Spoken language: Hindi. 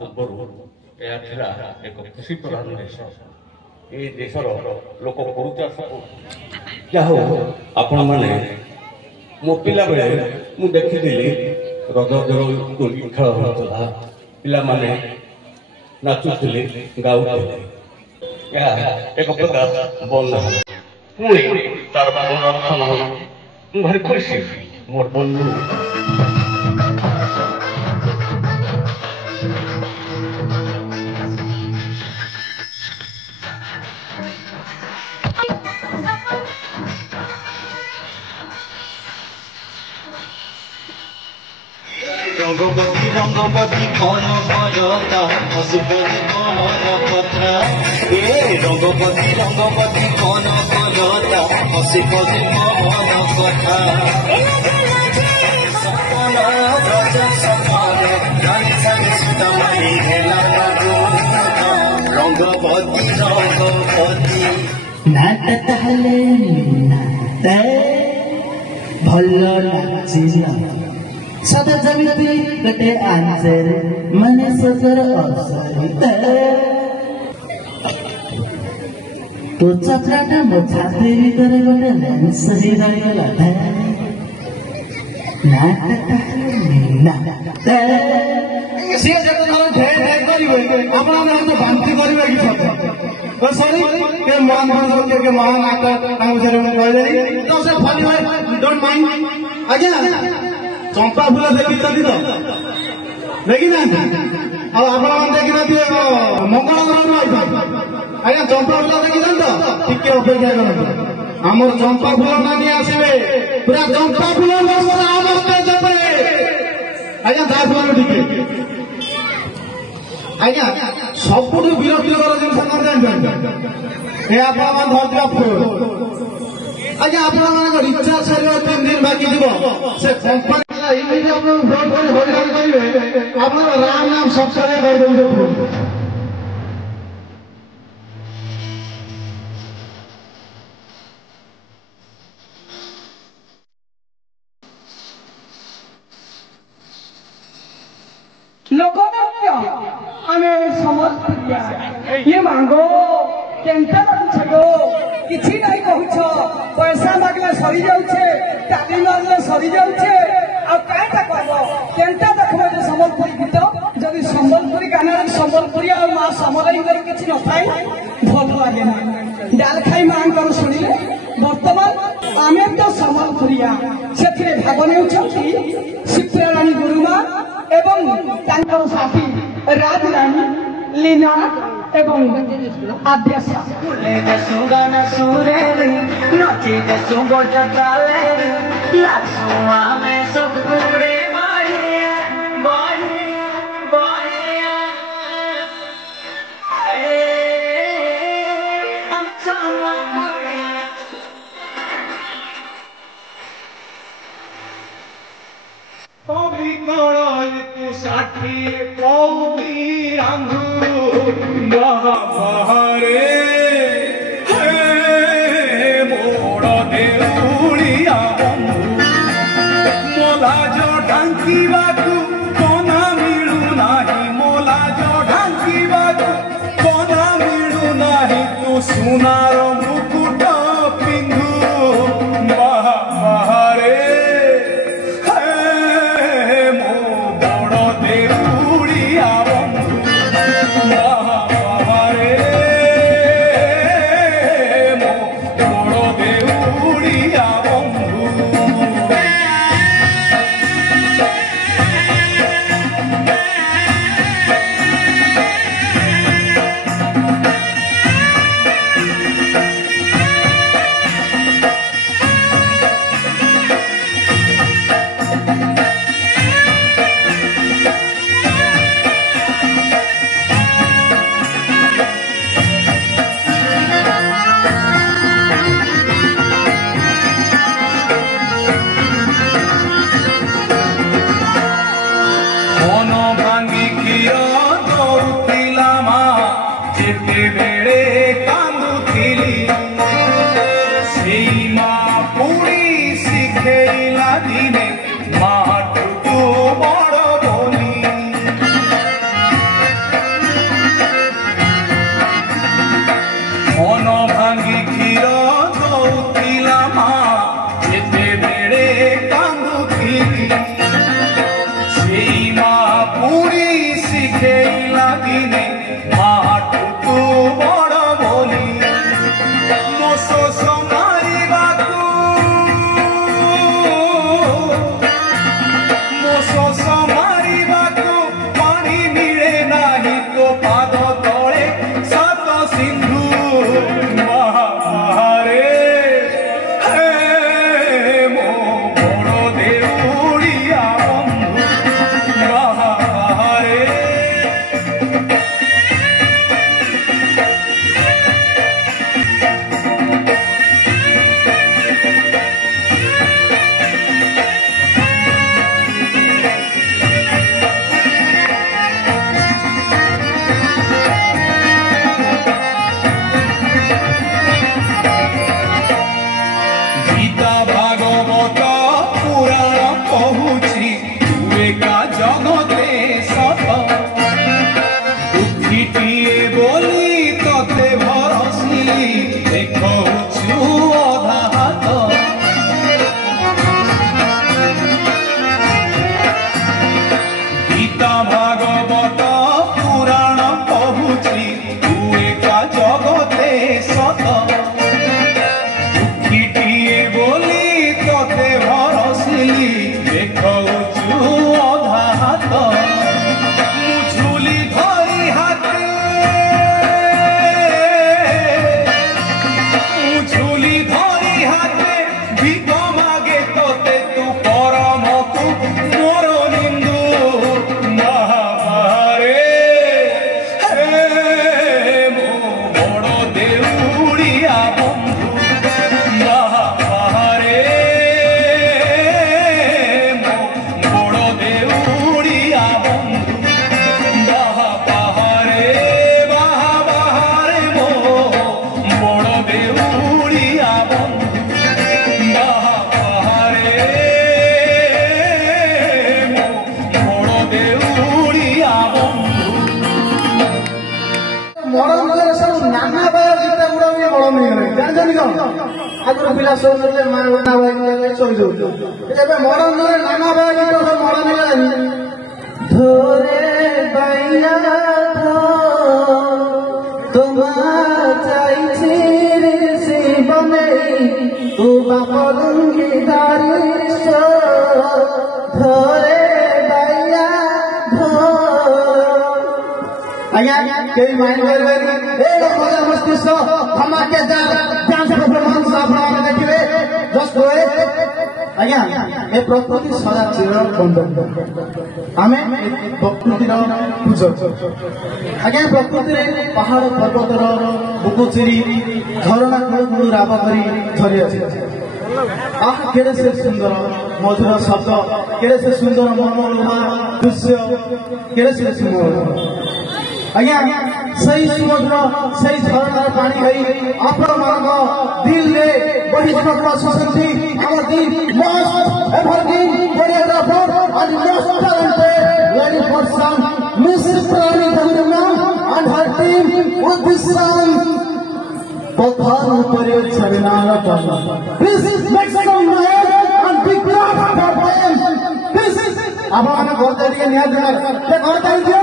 ପୂର୍ବରୁ ଏହା ଥିଲା ଏକ କୃଷି ପ୍ରଧାନ ଦେଶ। ଏ ଦେଶର ଲୋକ କରୁ ଚାଷକୁ ଯାହା ହଉ ଆପଣମାନେ ମୋ ପିଲାବେଳେ ମୁଁ ଦେଖିଥିଲି ରଜ ଦୋଳି ଖେଳ ହେଉଥିଲା, ପିଲାମାନେ ନାଚୁଥିଲେ, ଗାଉଥିଲେ। ଏହା ଏକ ପ୍ରକାର ବନ୍ଦ ପୁଣି ତାର ପୁନରୁତ୍ଥାନ ହଉ। ମୁଁ ଭାରି ଖୁସି ମୋର ବନ୍ଧୁ रंगपति रंगपति कौन भजता हसुपति कौन कथा ए रंगपति रंगपति कौन भजता हसुपति कौन कथा सपना ब्रज सपने जानी सके सुतमणि हेला रंगपति रंगपति नाटक हले नाते भल नाचिना सदा जमिति गटे आंसर मने सकर अवसरित तो चक्राटा मो छाती भितर गटे लेंस ही रहिगला नाटक नाते से जब हम ढेर ढेर करिवे अपना नाम तो बांती करिवे कि सब बस सॉरी के मान के महान नाटक ताऊ जरे में कह दे तो से फनी भाई डोंट माइंड आज्ञा चंपा फूल देखी तो देखी ना आप देखी ना मंगल ग्रह आज्ञा चंपा फूल देखी ना तो टिके अपेक्षा कर आमर चंपा फूल नानी आसवे पूरा चंपा फूल आज्ञा ता फूल टिके आज्ञा सबुठ विरक्तिकर जिन जान धरता फूल आज्ञा आप रिचार्ज सर 3 दिन बाकी से कंपनी आप राम नाम सब्सक्राइब कर दे लोकनृत्य आमे समझ ये मांगो केंटा छगो किछि नहीं कहूछ पैसा मागले सरी जाउछे ताली मारले सरी जाउछे आ काटा कहबो केंटा देखबो जे संबलपुरी गीत जदि संबलपुरी गाना संबलपुरी आ मा समलईकर किछि न थाई भल लागे ना डाल खाई मांग कर सुनिले वर्तमान आमे तो संबलपुरिया सेथिरे भाग नेउछथि शिप्रारानी गुरुमा एवं तांकर साथी राजरानी लीना एवं आद्यसा सुगाना सुरे नची दे सुगो जताले लासुआ में सब गुड़े बाहिया बाहिया बाहिया हम चला कभी करोल तू साथी कौमी रंगू महाबारे मोड़ देउड़िया मोला जो ढांकी बाकू कोना मिलू नाही मोला जो ढांकी बाकू कोना मिलू नाही तू सुनार मुकुट पिंधु महाबारे ଦେଖଉଛୁ ଅଧା ହାତ ଗୀତା ଭାଗବତ ପୁରାଣ କହୁଛି ତୁ ଏକା ଜଗତେ ସତ ଦୁଃଖୀଟିଏ ବୋଲି ତତେ ଭରସିଲି ଦେଖଉଛୁ ଅଧା ହାତ ମୁଁ ଝୁଲି ଧରି ହାତେ ମୁଁ ଝୁଲି ଧରି ହାତେ ଭିକ ମାଗେ ତତେ ତୁ ପରମକୁ ମୋର ନିନ୍ଦୁ ମହାଭାରେ ହେ ମୋ ବଡ଼ ଦେଉଡ଼ିଆ ବନ୍ଧୁ ମହାଭାରେ ମୋ ବଡ଼ ଦେଉଡ଼ିଆ ବନ୍ଧୁ ବାହାରେ ବାହାରେ ମୋ ବଡ଼ ଦେଉଡ଼ିଆ ବନ୍ଧୁ ବାହାରେ ମୋ ବଡ଼ ଦେଉଡ଼ିଆ ବନ୍ଧୁ ମରମରେ ସବୁ ନାନା ବାୟ ଗୀତ ଗୁଡ଼ା ବି ମରମ ହେଇଗଲାଣି ଜାଣିଛନ୍ତି କଣ ଆଗରୁ ପିଲା ଶୋଉଥିଲେ ମା ନାନା ବାୟ ଗୀତ ଶୋଇଯାଉଥିଲେ ଏବେ ମରମରେ ନାନା ବାୟ ଗୀତ ସବୁ ମରମ ହେଇଗଲାଣି ধরে বাইয়া তোমার চাইছি রে জীবনে তু বাপরঙ্গি দারিস ধরে বাইয়া আজ্ঞা কেউ মাইন্ড করবেন এই মজা মস্তি সহ ধমাকেদার ডান্স পারফরম্যান্স আপনারা দেখবে জস্ট গো আজ্ঞা এ প্রকৃতি সদা চির বন্ধন ଆମେ ପ୍ରକୃତିର ପୂଜକ ଆଜ୍ଞା ପ୍ରକୃତିରେ ପାହାଡ଼ ପର୍ବତର ବୁକୁ ଚିରି ଝରଣା କୂଳକୁ ରାବ କରି ଝରି ଅଛି ଆହା କେଡ଼େ ସେ ସୁନ୍ଦର ମଧୁର ଶବ୍ଦ କେଡ଼େ ସେ ସୁନ୍ଦର ମନୋରମା ଦୃଶ୍ୟ କେଡ଼େ ସେ ସୁନ୍ଦର ଆଜ୍ଞା ସେଇ ସମୁଦ୍ର ସେଇ ଝରଣାର ପାଣି ହେଇ ଆପଣମାନଙ୍କ ଦିଲରେ ବହିଯିବାକୁ ଆସୁଛନ୍ତି ଆମ ଦିଲ ମସ୍ତ evergreen choreographer and most talented lady person Mrs. Prani Dhanna and her team with this song Pokhar Upare Charinara Pala. Please make some noise and big clap for them. Please, abana gorda diye niyaz diye gorda diye